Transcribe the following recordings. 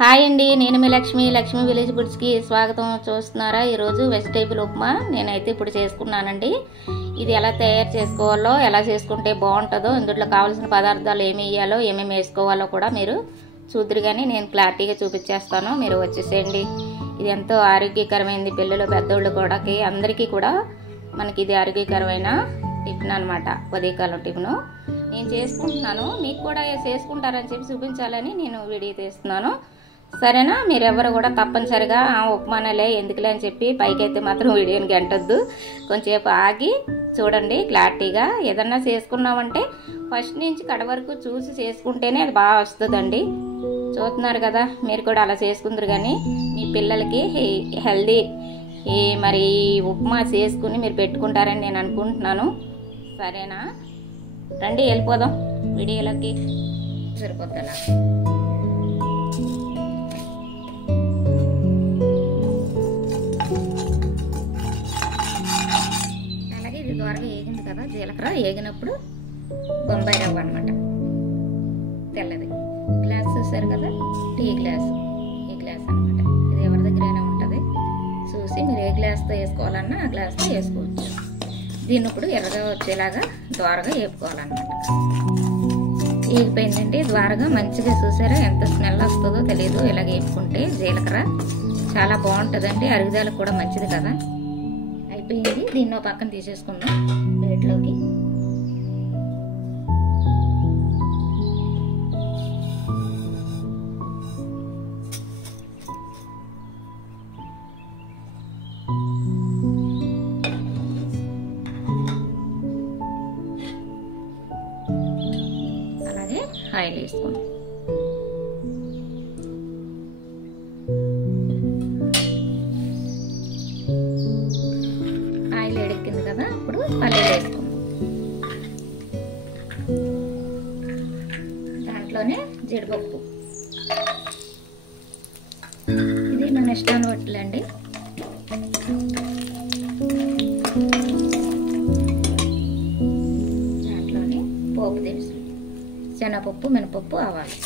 Hi అండి, నేను మీ Lakshmi village ఫుడ్స్కి స్వాగతం. చూస్తున్నారా? ఈరోజు వెజిటేబుల్ ఉప్మా నేనైతే ఇప్పుడు చేసుకున్నానండి. ఇది ఎలా తయారు చేసుకోవాలో, ఎలా చేసుకుంటే బాగుంటుందో, ఇందులో కావాల్సిన పదార్థాలు ఏమి వేయాలో, ఏమేమి వేసుకోవాలో కూడా మీరు చూద్దరు కానీ నేను క్లారిటీగా చూపించేస్తాను. మీరు వచ్చేసేయండి. ఇది ఎంతో ఆరోగ్యకరమైనది. పిల్లలు పెద్దోళ్ళు కూడా అందరికీ కూడా మనకి ఇది ఆరోగ్యకరమైన టిఫిన్ అనమాట. ఉదయకాలం టిఫిను నేను చేసుకుంటున్నాను. మీకు కూడా చేసుకుంటారని చెప్పి చూపించాలని నేను వీడియో తీస్తున్నాను. సరేనా? మీరెవరు కూడా తప్పనిసరిగా ఉప్మానలే ఎందుకులే అని చెప్పి పైకైతే మాత్రం వీడియోని గంటొద్దు. కొంచెంసేపు ఆగి చూడండి క్లారిటీగా. ఏదన్నా చేసుకున్నామంటే ఫస్ట్ నుంచి కడ వరకు చూసి చేసుకుంటేనే అది బాగా వస్తుందండి. చూస్తున్నారు కదా, మీరు కూడా అలా చేసుకుందరు కానీ మీ పిల్లలకి హెల్దీ మరి ఉప్మా చేసుకుని మీరు పెట్టుకుంటారని నేను అనుకుంటున్నాను. సరేనా? రండి వెళ్ళిపోదాం వీడియోలోకి. సరిపోద్దా? అలాగే ఇది త్వరగా ఏగింది కదా, జీలకర్ర ఏగినప్పుడు బొంబాయి రవ్వ అనమాట, తెల్లది గ్లాస్ చూసారు కదా, టీ గ్లాస్, ఈ గ్లాస్ అనమాట. ఇది ఎవరి దగ్గరైనా ఉంటుంది. చూసి మీరు ఏ గ్లాస్తో వేసుకోవాలన్నా ఆ గ్లాస్తో వేసుకోవచ్చు. దీన్ని ఇప్పుడు ఎర్రగా వచ్చేలాగా ద్వారగా వేపుకోవాలన్నమాట. వేగిపోయిందండి ద్వారగా మంచిగా. చూసారా ఎంత స్మెల్ వస్తుందో తెలియదు. ఇలాగ వేపుకుంటే జీలకర్ర చాలా బాగుంటుందండి, అరుగుదలకు కూడా మంచిది కదా. అయిపోయింది. దీన్ని పక్కన తీసేసుకుందాం ప్లేట్లోకి. ఆయిల్ వేసుకోండి. ఆయిల్ ఎడెక్కింది కదా, ఇప్పుడు పల్లీలు వేసుకోండి. దాంట్లోనే జీడిపప్పు, ఇది మన ఇష్టాన్ని బట్టలండి. దాంట్లోనే పోపు దినుసులు, శనగపప్పు, మినపప్పు, ఆవాలు.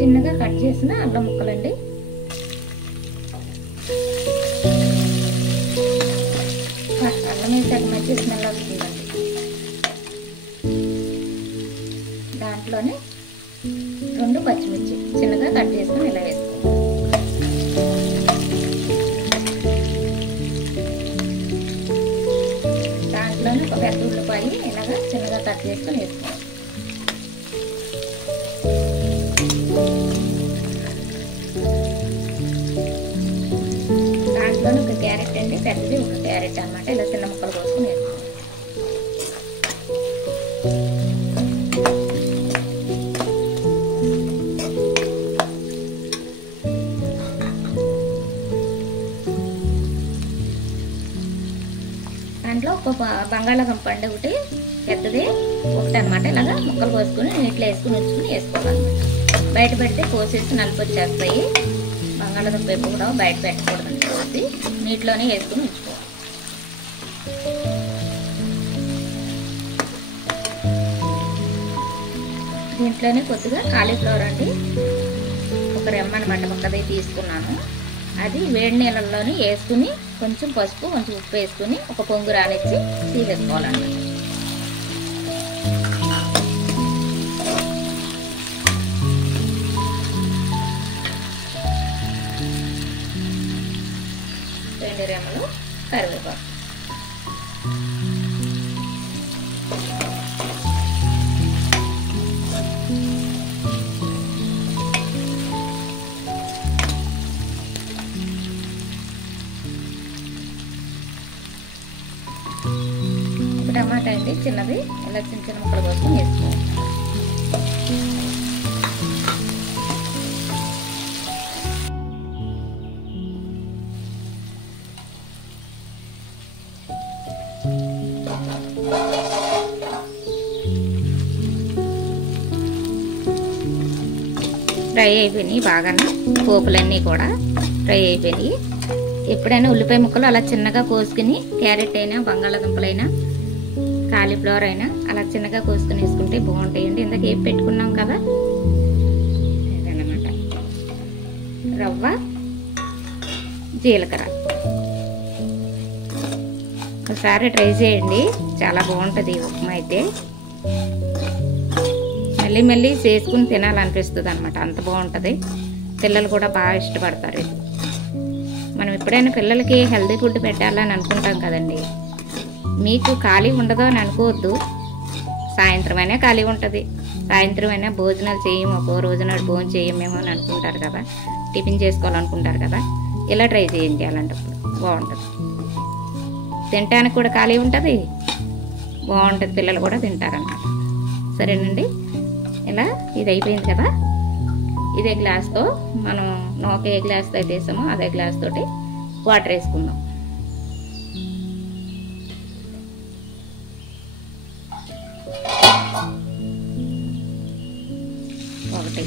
చిన్నగా కట్ చేసిన అల్లం ముక్కలండి. అల్లం వేసాక మంచి స్మెల్ వస్తుందండి. దాంట్లోనే 2 పచ్చిమిర్చి చిన్నగా కట్ చేసుకుని ఇలా వేసుకోవాలి. దాంట్లోనే ఒక పెద్ద ఉల్లిపాయ ఇలాగా చిన్నగా కట్ చేసుకుని వేసుకోవాలి. దాంట్లోనే ఒక క్యారెట్ అండి, పెద్దది ఒక క్యారెట్ అన్నమాట. ఇలా చిన్న ముక్కలు కోసుకుని వేసుకోవాలి. దాంట్లో ఒక బంగాళాదుంప అండి ఒకటి పెద్దది ఒకటి అనమాట. ఇలాగా ముక్కలు కోసుకుని నీటిలో వేసుకుని ఉంచుకుని వేసుకోవాలన్నమాట. బయట పెడితే కోసేసి నలుపు వచ్చేస్తాయి. బంగాళాదుంప ఎప్పుడు కూడా బయట పెట్టకూడదండి, కోసి నీటిలోనే వేసుకుని ఉంచుకోవాలి. దీంట్లోనే కొద్దిగా కాలీఫ్లవర్ అండి, ఒక రెమ్మ అనమాట, ఒక్కదే తీసుకున్నాను. అది వేడి నీళ్ళల్లోనే వేసుకుని కొంచెం పసుపు, కొంచెం ఉప్పు వేసుకుని ఒక పొంగు రానిచ్చి తీసేసుకోవాలన్నమాట. రెండు రెమ్మలు కరివేపాకు. టమాటా అండి చిన్నది, ఇలా చిన్న చిన్న ముక్కలు కోసుకొని వేసుకోవాలి. ఫ్రై అయిపోయినాయి బాగానే, పోపులన్నీ కూడా ఫ్రై అయిపోయినాయి. ఎప్పుడైనా ఉల్లిపాయ ముక్కలు అలా చిన్నగా కోసుకుని, క్యారెట్ అయినా బంగాళాదుంపలైనా కాలీఫ్లవర్ అయినా అలా చిన్నగా కోసుకుని వేసుకుంటే బాగుంటాయండి. ఇందాక ఏం పెట్టుకున్నాం కదా, ఇదన్నమాట. రవ్వ, జీలకర్ర. ఒకసారి ట్రై చేయండి, చాలా బాగుంటుంది ఈ ఉప్మా అయితే. మళ్ళీ మళ్ళీ చేసుకుని తినాలనిపిస్తుంది అనమాట, అంత బాగుంటుంది. పిల్లలు కూడా బాగా ఇష్టపడతారు ఇది. మనం ఎప్పుడైనా పిల్లలకి హెల్తీ ఫుడ్ పెట్టాలని అనుకుంటాం కదండి, మీకు ఖాళీ ఉండదు అని అనుకోవద్దు. సాయంత్రం అయినా ఖాళీ ఉంటుంది, సాయంత్రం అయినా భోజనాలు చేయము, ఒక్కో రోజు నాడు భోజనం చేయమేమో అని అనుకుంటారు కదా, టిఫిన్ చేసుకోవాలనుకుంటారు కదా, ఇలా ట్రై చేయండి. అలాంటప్పుడు బాగుంటుంది, తినడానికి కూడా ఖాళీ ఉంటుంది, బాగుంటుంది, పిల్లలు కూడా తింటారన్నమాట. సరేనండి, ఇలా ఇది అయిపోయింది కదా. ఇదే గ్లాస్తో మనం నోక ఏ గ్లాస్తో అయితే వేసామో అదే గ్లాస్ తోటి వాటర్ వేసుకుందాం. ఒకటి,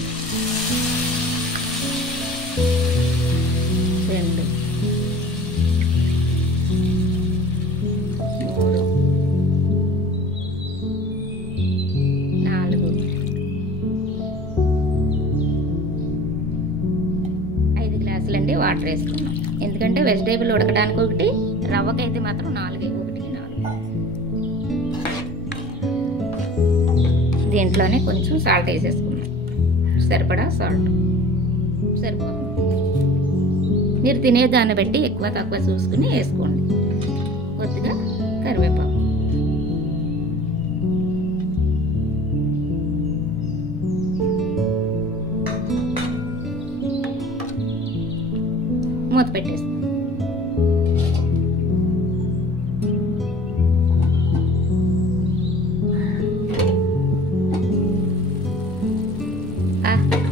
రెండు, మూడు, నాలుగు, 5 గ్లాసులండి వాటర్ వేసుకున్నాం. ఎందుకంటే వెజిటేబుల్ ఉడకడానికి ఒకటి, రవ్వకైతే మాత్రం 4, 1, 4. దీంట్లోనే కొంచెం సాల్ట్ వేసేసుకున్నాం, సరిపడా సాల్ట్ సరిపోతుంది. మీరు తినేదాన్ని బట్టి ఎక్కువ తక్కువ చూసుకుని వేసుకోండి. కొద్దిగా కరివేపాకు, మూత పెట్టేస్తాం.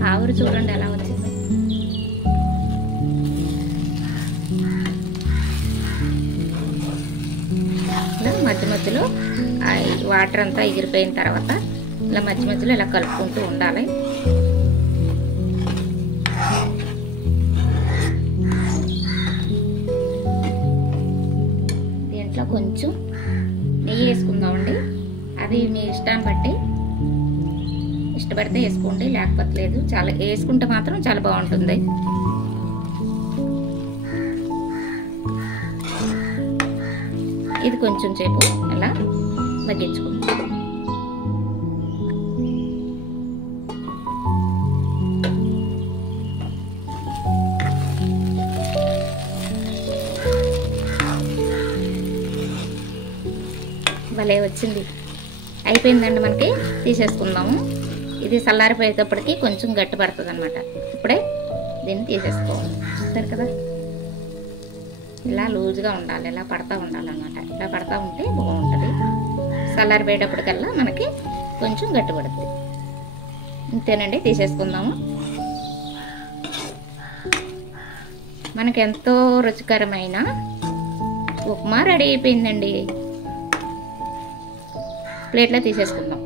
ఆవిరి చూడండి ఎలా వచ్చింది. ఇలా మధ్య మధ్యలో వాటర్ అంతా ఎగిరిపోయిన తర్వాత ఇలా మధ్య మధ్యలో ఇలా కలుపుకుంటూ ఉండాలి. దీంట్లో కొంచెం నెయ్యి వేసుకుందామండి, అది మీ ఇష్టాన్ని బట్టి, ఇష్టపడితే వేసుకోండి, లేకపోతే లేదు. చాలా వేసుకుంటే మాత్రం చాలా బాగుంటుంది. ఇది కొంచెం సేపు ఇలా మగ్గించుకుందాం. భలే వచ్చింది, అయిపోయిందండి. మనకి తీసేసుకుందాము. ఇది చల్లారిపోయేటప్పటికి కొంచెం గట్టి పడుతుంది అనమాట. ఇప్పుడే దీన్ని తీసేసుకోవాలి. సరే కదా, ఇలా లూజ్గా ఉండాలి, ఇలా పడతా ఉండాలన్నమాట. ఇలా పడతా ఉంటే బాగుంటుంది. చల్లారిపోయేటప్పటికల్లా మనకి కొంచెం గట్టి పడుతుంది. ఇంతేనండి, తీసేసుకుందాము. మనకి ఎంతో రుచికరమైన ఉప్మా రెడీ అయిపోయిందండి. ప్లేట్లో తీసేసుకుందాం.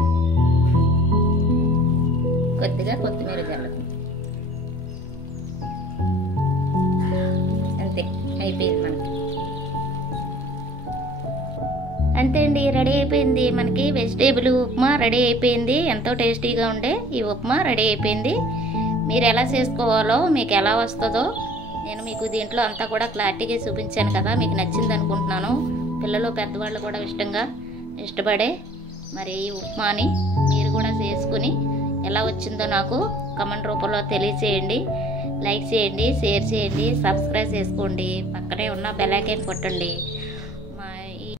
కొద్దిగా కొత్తిమీర చల్లుకుందాం. అంతే, అయిపోయింది మనకి. అంతే అండి, రెడీ అయిపోయింది మనకి వెజిటేబుల్ ఉప్మా రెడీ అయిపోయింది. ఎంతో టేస్టీగా ఉండే ఈ ఉప్మా రెడీ అయిపోయింది. మీరు ఎలా చేసుకోవాలో, మీకు ఎలా వస్తుందో నేను మీకు దీంట్లో అంతా కూడా క్లారిటీగా చూపించాను కదా. మీకు నచ్చింది అనుకుంటున్నాను. పిల్లలు పెద్దవాళ్ళు కూడా ఇష్టపడే మరి ఈ ఉప్మాని మీరు కూడా చేసుకుని ఎలా వచ్చిందో నాకు కామెంట్ రూపంలో తెలియచేయండి. లైక్ చేయండి, షేర్ చేయండి, సబ్స్క్రైబ్ చేసుకోండి, పక్కనే ఉన్న బెల్ ఐకాన్ కొట్టండి.